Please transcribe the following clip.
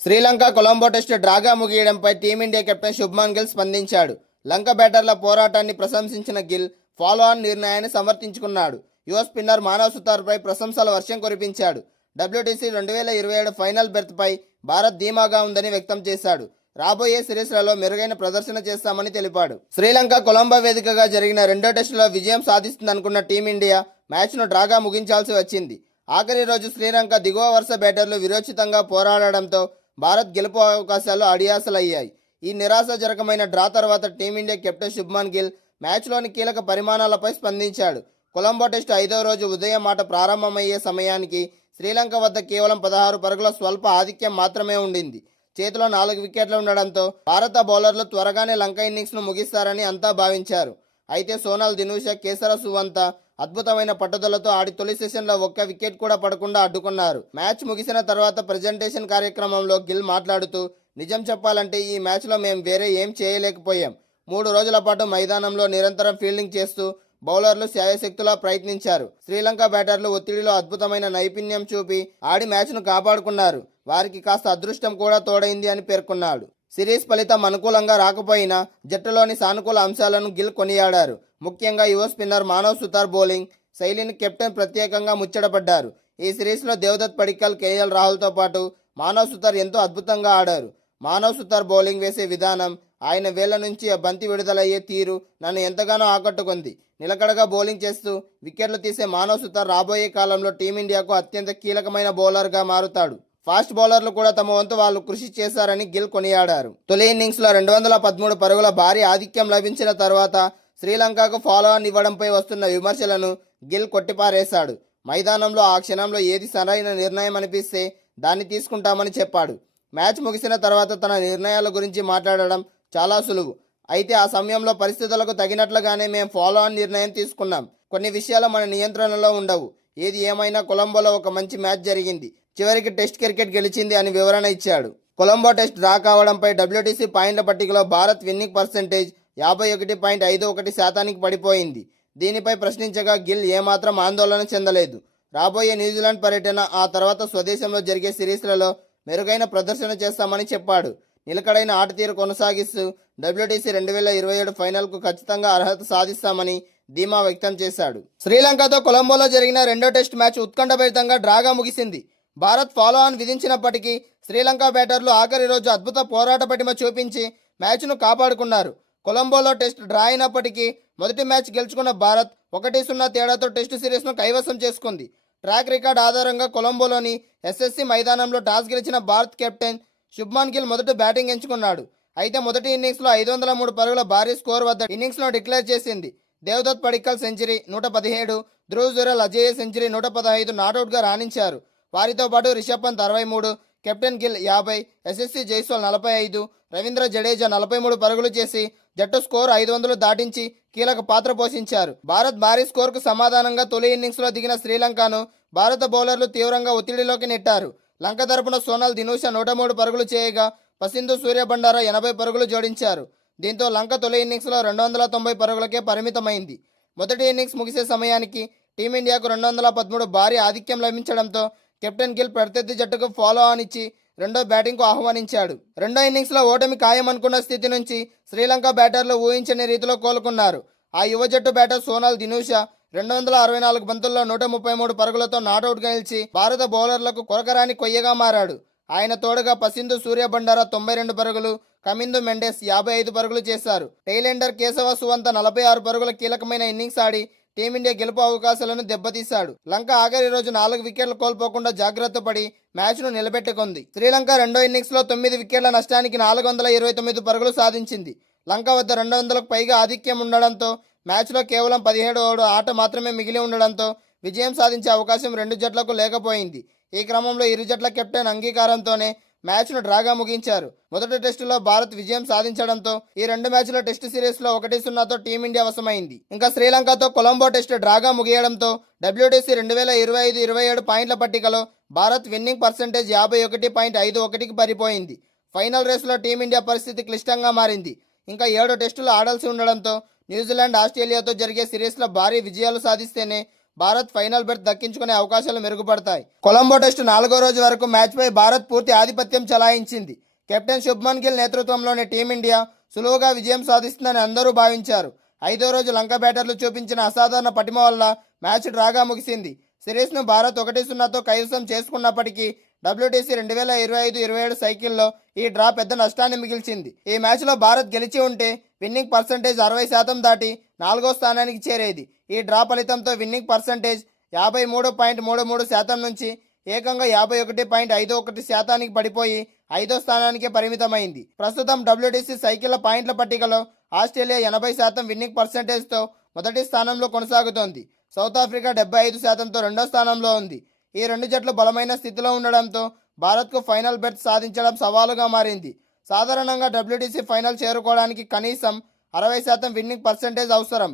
Sri Lanka Colombo test డ్రాగా ముగియడంపై team India captain Shubman Gill స్పందించాడు. లంక బ్యాటర్ల పోరాటాన్ని ప్రశంసించిన గిల్ ఫాలో ఆన్ నిర్ణయాన్ని సమర్థించుకున్నాడు. యువ స్పిన్నర్ మానవ్ సుతార్పై ప్రశంసల వర్షం కురిపించాడు. డబ్ల్యూటీసీ 2027 ఫైనల్ బెర్త్పై భారత్ ధీమాగా ఉందని వ్యక్తం చేశాడు. రాబోయే సిరీస్లలో మెరుగైన ప్రదర్శన చేస్తామని తెలిపాడు. శ్రీలంక కొలంబో వేదికగా జరిగిన రెండో టెస్టులో విజయం సాధిస్తుందనుకున్న టీమిండియా మ్యాచ్ను డ్రాగా ముగించాల్సి వచ్చింది. ఆఖరి రోజు శ్రీలంక దిగువ వరుస బ్యాటర్లు విరోచితంగా పోరాడడంతో భారత్ గెలుపు అవకాశాలు అడియాసలయ్యాయి. ఈ నిరాశజనకమైన డ్రా తర్వాత టీమిండియా కెప్టెన్ శుభ్మన్ గిల్ మ్యాచ్లోని కీలక పరిమాణాలపై స్పందించాడు. కొలంబో టెస్టు 5వ రోజు ఉదయం ఆట ప్రారంభమయ్యే సమయానికి శ్రీలంక వద్ద కేవలం 16 పరుగుల స్వల్ప ఆధిక్యం మాత్రమే ఉండింది. చేతిలో 4 వికెట్లు ఉండడంతో భారత బౌలర్లు త్వరగానే లంక ఇన్నింగ్స్ను ముగిస్తారని అంతా భావించారు. అయితే సోనాల్ దినూష, కేసర సువంత అద్భుతమైన పట్టుదలతో ఆడి తొలి సెషన్లో ఒక్క వికెట్ కూడా పడకుండా అడ్డుకున్నారు. మ్యాచ్ ముగిసిన తర్వాత ప్రెజెంటేషన్ కార్యక్రమంలో గిల్ మాట్లాడుతూ, నిజం చెప్పాలంటే ఈ మ్యాచ్లో మేము వేరే ఏం చేయలేకపోయాం. 3 రోజుల పాటు మైదానంలో నిరంతరం ఫీల్డింగ్ చేస్తూ బౌలర్లు శాయశక్తులా ప్రయత్నించారు. శ్రీలంక బ్యాటర్లు ఒత్తిడిలో అద్భుతమైన నైపుణ్యం చూపి ఆడి మ్యాచ్ను కాపాడుకున్నారు. వారికి కాస్త అదృష్టం కూడా తోడైంది అని పేర్కొన్నాడు. సిరీస్ ఫలితం అనుకూలంగా రాకపోయినా జట్టులోని సానుకూల అంశాలను గిల్ కొనియాడారు. ముఖ్యంగా యువ స్పిన్నర్ మానవ్ సుతార్ బౌలింగ్ శైలిని కెప్టెన్ ప్రత్యేకంగా ముచ్చటపడ్డారు. ఈ సిరీస్లో దేవదత్ పడిక్కల్, కేఎల్ రాహుల్తో పాటు మానవ్ సుతార్ ఎంతో అద్భుతంగా ఆడారు. మానవ్ సుతార్ బౌలింగ్ వేసే విధానం, ఆయన వేళ్ల నుంచి బంతి విడుదలయ్యే తీరు నన్ను ఎంతగానో ఆకట్టుకుంది. నిలకడగా బౌలింగ్ చేస్తూ వికెట్లు తీసే మానవ్ సుతార్ రాబోయే కాలంలో టీమిండియాకు అత్యంత కీలకమైన బౌలర్గా మారుతాడు. ఫాస్ట్ బౌలర్లు కూడా తమ వంతు వాళ్ళు కృషి చేశారని గిల్ కొనియాడారు. తొలి ఇన్నింగ్స్లో 213 పరుగుల భారీ ఆధిక్యం లభించిన తర్వాత శ్రీలంకకు ఫాలో ఆన్ ఇవ్వడంపై వస్తున్న విమర్శలను గిల్ కొట్టిపారేశాడు. మైదానంలో ఆ క్షణంలో ఏది సరైన నిర్ణయం అనిపిస్తే దాన్ని తీసుకుంటామని చెప్పాడు. మ్యాచ్ ముగిసిన తర్వాత తన నిర్ణయాల గురించి మాట్లాడడం చాలా సులువు. అయితే ఆ సమయంలో పరిస్థితులకు తగినట్లుగానే మేము ఫాలో ఆన్ నిర్ణయం తీసుకున్నాం. కొన్ని విషయాలు మన నియంత్రణలో ఉండవు. ఏది ఏమైనా కొలంబోలో ఒక మంచి మ్యాచ్ జరిగింది. చివరికి టెస్ట్ క్రికెట్ గెలిచింది అని వివరణ ఇచ్చాడు. కొలంబో టెస్ట్ డ్రా కావడంపై డబ్ల్యూటీసీ పాయింట్ల పట్టికలో భారత్ విన్నింగ్ పర్సెంటేజ్ 51.51% పడిపోయింది. దీనిపై ప్రశ్నించగా గిల్ ఏమాత్రం ఆందోళన చెందలేదు. రాబోయే న్యూజిలాండ్ పర్యటన, ఆ తర్వాత స్వదేశంలో జరిగే సిరీస్లలో మెరుగైన ప్రదర్శన చేస్తామని చెప్పాడు. నిలకడైన ఆట తీరు కొనసాగిస్తూ డబ్ల్యూటీసీ 2027 ఫైనల్కు ఖచ్చితంగా అర్హత సాధిస్తామని ధీమా వ్యక్తం చేశాడు. శ్రీలంకతో కొలంబోలో జరిగిన రెండో టెస్ట్ మ్యాచ్ ఉత్కంఠభరితంగా డ్రాగా ముగిసింది. భారత్ ఫాలో ఆన్ విధించినప్పటికీ శ్రీలంక బ్యాటర్లు ఆఖరి రోజు అద్భుత పోరాట పటిమ చూపించి మ్యాచ్ను కాపాడుకున్నారు. కొలంబోలో టెస్ట్ డ్రా అయినప్పటికీ మొదటి మ్యాచ్ గెలుచుకున్న భారత్ 1-0 తేడాతో టెస్టు సిరీస్ను కైవసం చేసుకుంది. ట్రాక్ రికార్డ్ ఆధారంగా కొలంబోలోని ఎస్ఎస్సి మైదానంలో టాస్ గెలిచిన భారత్ కెప్టెన్ శుభ్మన్ గిల్ మొదట బ్యాటింగ్ ఎంచుకున్నాడు. అయితే మొదటి ఇన్నింగ్స్లో 503 పరుగుల భారీ స్కోర్ వద్ద ఇన్నింగ్స్ను డిక్లేర్ చేసింది. దేవదత్ పడిక్కల్ సెంచరీ 117, ధ్రువ్ జురెల్, అజేయ సెంచరీ 115 నాటౌట్గా రాణించారు. వారితో పాటు రిషబ్ పంత్ 63, కెప్టెన్ గిల్ 50, ఎస్ఎస్సి జైస్వాల్ 45, రవీంద్ర జడేజా 43 పరుగులు చేసి జట్టు స్కోర్ 500 దాటించి కీలక పాత్ర పోషించారు. భారత్ భారీ స్కోర్కు సమాధానంగా తొలి ఇన్నింగ్స్లో దిగిన శ్రీలంకను భారత బౌలర్లు తీవ్రంగా ఒత్తిడిలోకి నెట్టారు. లంక తరపున సోనాల్ దినూష 103 పరుగులు చేయగా పసింధు సూర్యబండార 80 పరుగులు జోడించారు. దీంతో లంక తొలి ఇన్నింగ్స్లో 290 పరుగులకే పరిమితమైంది. మొదటి ఇన్నింగ్స్ ముగిసే సమయానికి టీమిండియాకు 213 భారీ ఆధిక్యం లభించడంతో కెప్టెన్ గిల్ ప్రత్యర్థి జట్టుకు ఫాలో ఆన్ ఇచ్చి రెండో బ్యాటింగ్కు ఆహ్వానించాడు. రెండో ఇన్నింగ్స్లో ఓటమి ఖాయమనుకున్న స్థితి నుంచి శ్రీలంక బ్యాటర్లు ఊహించని రీతిలో కోలుకున్నారు. ఆ యువ జట్టు బ్యాటర్ సోనాల్ దినూష 264 బంతుల్లో 133 పరుగులతో నాటౌట్గా నిలిచి భారత బౌలర్లకు కొరకరాని కొయ్యగా మారాడు. ఆయన తోడుగా పసింధు సూర్యబండార 92 పరుగులు, కమిందు మెండెస్ 55 పరుగులు చేశారు. టైలెండర్ కేశవ సువంత 46 పరుగుల కీలకమైన ఇన్నింగ్స్ ఆడి టీమిండియా గెలుపు అవకాశాలను దెబ్బతీశాడు. లంక ఆఖరి రోజు 4 వికెట్లు కోల్పోకుండా జాగ్రత్త పడి మ్యాచ్ను నిలబెట్టుకుంది. శ్రీలంక రెండో ఇన్నింగ్స్లో 9 వికెట్ల నష్టానికి 429 పరుగులు సాధించింది. లంక వద్ద 200కు పైగా ఆధిక్యం ఉండడంతో మ్యాచ్లో కేవలం 17వ ఆట మాత్రమే మిగిలి ఉండడంతో విజయం సాధించే అవకాశం రెండు జట్లకు లేకపోయింది. ఈ క్రమంలో ఇరు జట్ల కెప్టెన్ అంగీకారంతోనే మ్యాచ్ను డ్రాగా ముగించారు. మొదటి టెస్టులో భారత్ విజయం సాధించడంతో ఈ రెండు మ్యాచ్ల టెస్టు సిరీస్లో 1-0తో టీమిండియా వశమైంది. ఇంకా శ్రీలంకతో కొలంబో టెస్టు డ్రాగా ముగియడంతో డబ్ల్యూటీసీ 2025-27 పాయింట్ల పట్టికలో భారత్ విన్నింగ్ పర్సెంటేజ్ 51.51కి పడిపోయింది. ఫైనల్ రేసులో టీమిండియా పరిస్థితి క్లిష్టంగా మారింది. ఇంకా 7 టెస్టులు ఆడాల్సి ఉండడంతో న్యూజిలాండ్, ఆస్ట్రేలియాతో జరిగే సిరీస్లో భారీ విజయాలు సాధిస్తేనే భారత్ ఫైనల్ బెర్త్ దక్కించుకునే అవకాశాలు మెరుగుపడతాయి. కొలంబో టెస్టు 4వ రోజు వరకు మ్యాచ్పై భారత్ పూర్తి ఆధిపత్యం చెలాయించింది. కెప్టెన్ శుభ్మన్ గిల్ నేతృత్వంలోని టీమిండియా సులువుగా విజయం సాధిస్తుందని అందరూ భావించారు. 5వ రోజు లంక బ్యాటర్లు చూపించిన అసాధారణ పటిమ వల్ల మ్యాచ్ డ్రాగా ముగిసింది. సిరీస్ను భారత్ 1-0తో కైవసం చేసుకున్నప్పటికీ WTC 2025-27 సైకిల్లో ఈ డ్రా పెద్ద నష్టాన్ని మిగిల్చింది. ఈ మ్యాచ్లో భారత్ గెలిచి ఉంటే విన్నింగ్ పర్సంటేజ్ 60% దాటి 4వ స్థానానికి చేరేది. ఈ డ్రా ఫలితంతో విన్నింగ్ పర్సంటేజ్ 53.33% నుంచి ఏకంగా 51.51% పడిపోయి 5వ స్థానానికే పరిమితమైంది. ప్రస్తుతం WTC సైకిళ్ల పాయింట్ల పట్టికలో ఆస్ట్రేలియా 80% విన్నింగ్ పర్సంటేజ్తో మొదటి స్థానంలో కొనసాగుతోంది. సౌత్ ఆఫ్రికా 75%తో రెండో స్థానంలో ఉంది. ఈ రెండు జట్లు బలమైన స్థితిలో ఉండడంతో భారత్కు ఫైనల్ బెర్త్ సాధించడం సవాలుగా మారింది. సాధారణంగా WTC ఫైనల్ చేరుకోవడానికి కనీసం 60% విన్నింగ్ పర్సంటేజ్ అవసరం.